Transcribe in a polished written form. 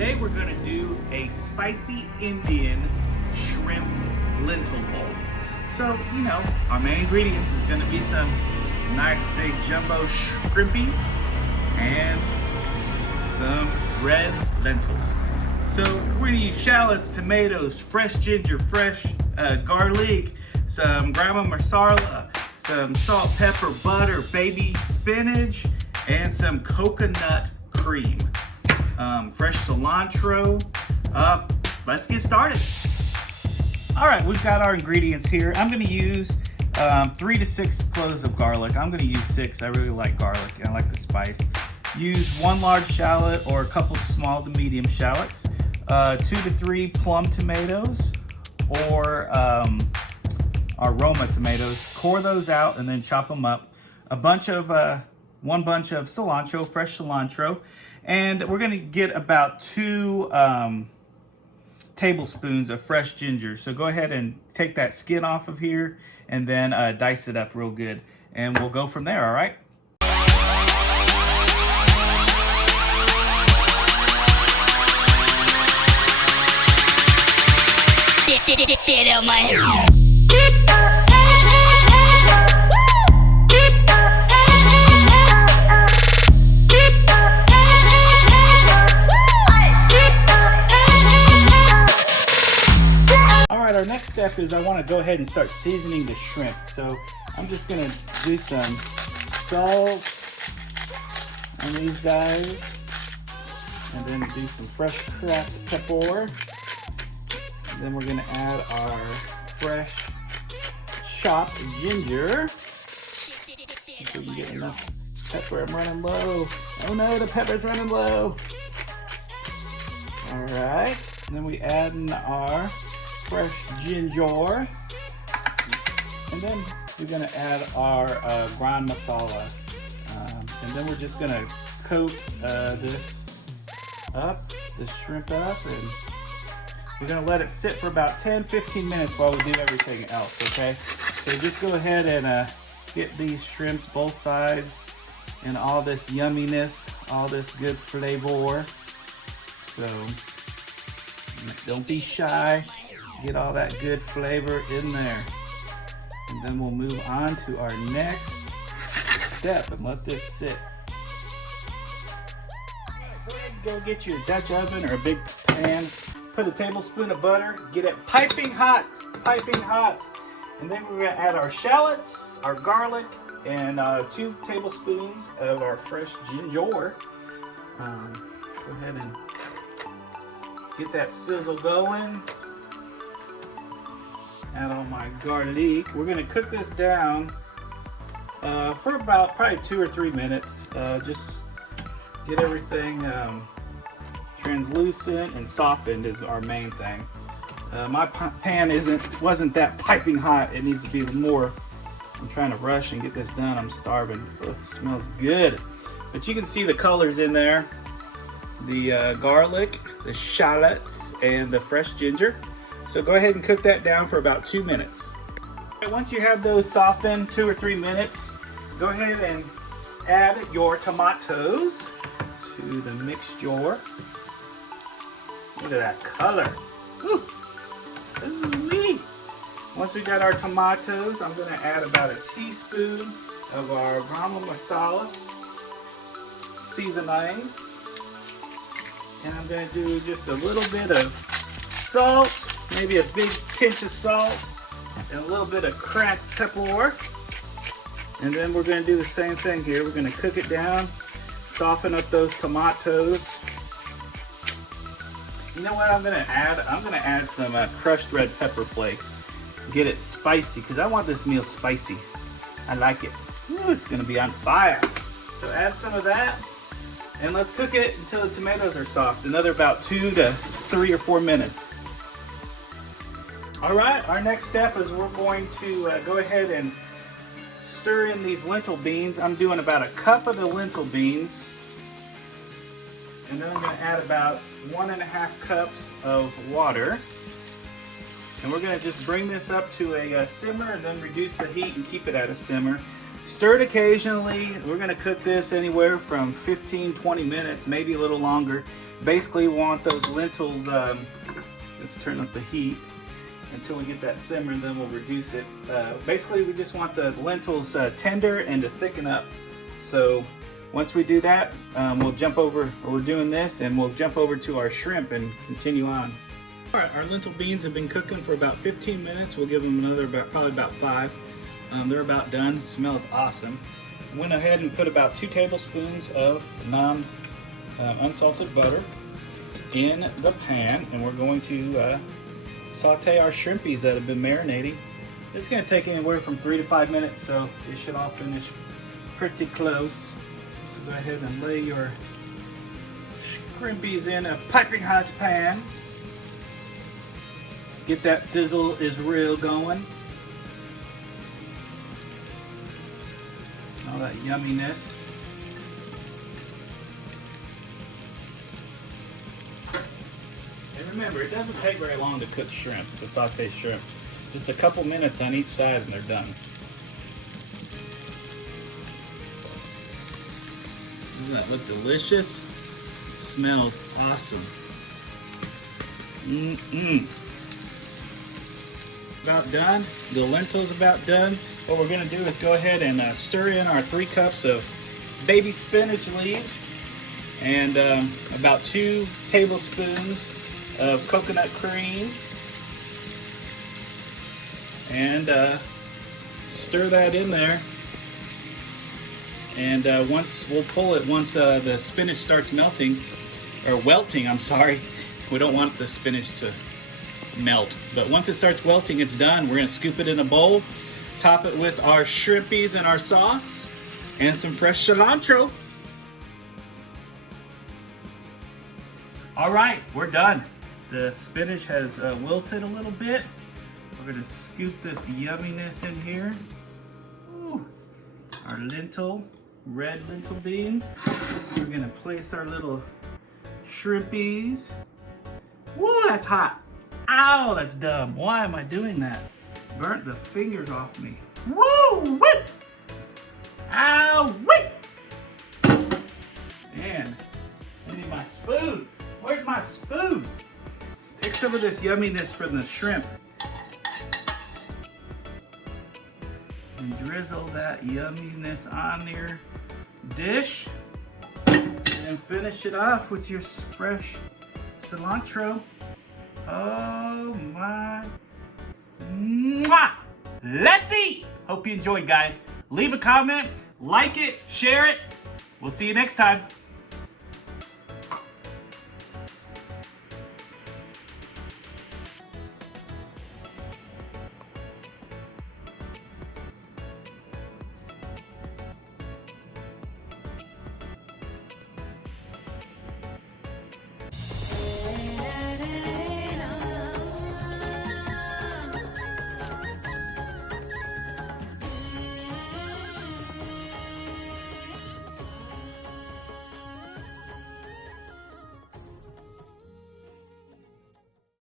Today we're going to do a spicy Indian shrimp lentil bowl. So, our main ingredients is going to be some nice big jumbo shrimpies and some red lentils. So we're going to use shallots, tomatoes, fresh ginger, fresh garlic, some garam masala, some salt, pepper, butter, baby spinach, and some coconut cream. Fresh cilantro. Let's get started. All right, we've got our ingredients here. I'm going to use 3 to 6 cloves of garlic. I'm going to use 6. I really like garlic and I like the spice. Use 1 large shallot or a couple small to medium shallots. 2 to 3 plum tomatoes or Roma tomatoes. Core those out and then chop them up. One bunch of cilantro, fresh cilantro, and we're going to get about 2 tablespoons of fresh ginger. So go ahead and take that skin off of here and then dice it up real good, and we'll go from there. All right. Get out my hair. Our next step is I want to go ahead and start seasoning the shrimp. So I'm just going to do some salt on these guys, and then do some fresh cracked pepper. And then we're going to add our fresh chopped ginger. Make sure we get enough pepper. I'm running low. Oh no, the pepper's running low. All right, and then we add in our fresh ginger, and then we're going to add our garam masala, and then we're just going to coat this shrimp up, and we're going to let it sit for about 10-15 minutes while we do everything else. Okay, so just go ahead and get these shrimps both sides and all this yumminess, all this good flavor. So don't be shy. Get all that good flavor in there. And then we'll move on to our next step and let this sit. Go ahead and go get your Dutch oven or a big pan. Put a tablespoon of butter. Get it piping hot. And then we're going to add our shallots, our garlic, and 2 tablespoons of our fresh ginger. Go ahead and get that sizzle going. Add all my garlic. We're going to cook this down for about probably 2 or 3 minutes. Just get everything translucent and softened is our main thing. My pan wasn't that piping hot. It needs to be more. I'm trying to rush and get this done. I'm starving. Oh, it smells good. But you can see the colors in there. The garlic, the shallots, and the fresh ginger. So go ahead and cook that down for about 2 minutes. Once you have those softened 2 or 3 minutes, go ahead and add your tomatoes to the mixture. Look at that color. Ooh. Ooh-wee. Once we got our tomatoes, I'm going to add about a teaspoon of our garam masala seasoning. And I'm going to do just a little bit of salt. Maybe a big pinch of salt and a little bit of cracked pepper. And then we're going to do the same thing here. We're going to cook it down, soften up those tomatoes. You know what I'm going to add? I'm going to add some crushed red pepper flakes. Get it spicy because I want this meal spicy. I like it. Ooh, it's going to be on fire. So add some of that and let's cook it until the tomatoes are soft. Another about 2 to 3 or 4 minutes. All right, our next step is we're going to go ahead and stir in these lentil beans. I'm doing about a cup of the lentil beans. And then I'm going to add about 1.5 cups of water. And we're going to just bring this up to a simmer and then reduce the heat and keep it at a simmer. Stir it occasionally. We're gonna cook this anywhere from 15-20 minutes, maybe a little longer. Basically, we want those lentils, let's turn up the heat until we get that simmer, then we'll reduce it. Basically, we just want the lentils tender and to thicken up. So once we do that, we'll jump over, or we're doing this, and we'll jump over to our shrimp and continue on. All right, our lentil beans have been cooking for about 15 minutes. We'll give them another probably about 5. They're about done. Smells awesome. Went ahead and put about 2 tablespoons of unsalted butter in the pan, and we're going to saute our shrimpies that have been marinating. It's going to take anywhere from 3 to 5 minutes, so it should all finish pretty close. So go ahead and lay your shrimpies in a piping hot pan. Get that sizzle is real going. All that yumminess. And remember, it doesn't take very long to cook shrimp, to saute shrimp. Just a couple minutes on each side and they're done. Doesn't that look delicious? It smells awesome. About done. The lentils about done. What we're going to do is go ahead and stir in our 3 cups of baby spinach leaves and about 2 tablespoons of coconut cream, and stir that in there. And once we'll pull it once the spinach starts melting, or welting, I'm sorry. We don't want the spinach to melt, but once it starts welting, it's done. We're going to scoop it in a bowl, top it with our shrimpies and our sauce, and some fresh cilantro. All right, we're done. The spinach has wilted a little bit. We're going to scoop this yumminess in here. Ooh. Our red lentil beans. We're going to place our little shrimpies. Woo, that's hot. Ow, that's dumb. Why am I doing that? Burnt the fingers off me. Woo, woo. Ow, wee. Man, I need my spoon. Where's my spoon? Take some of this yumminess from the shrimp and drizzle that yumminess on your dish, and then finish it off with your fresh cilantro. Oh my. Mwah! Let's eat! Hope you enjoyed, guys. Leave a comment, like it, share it. We'll see you next time.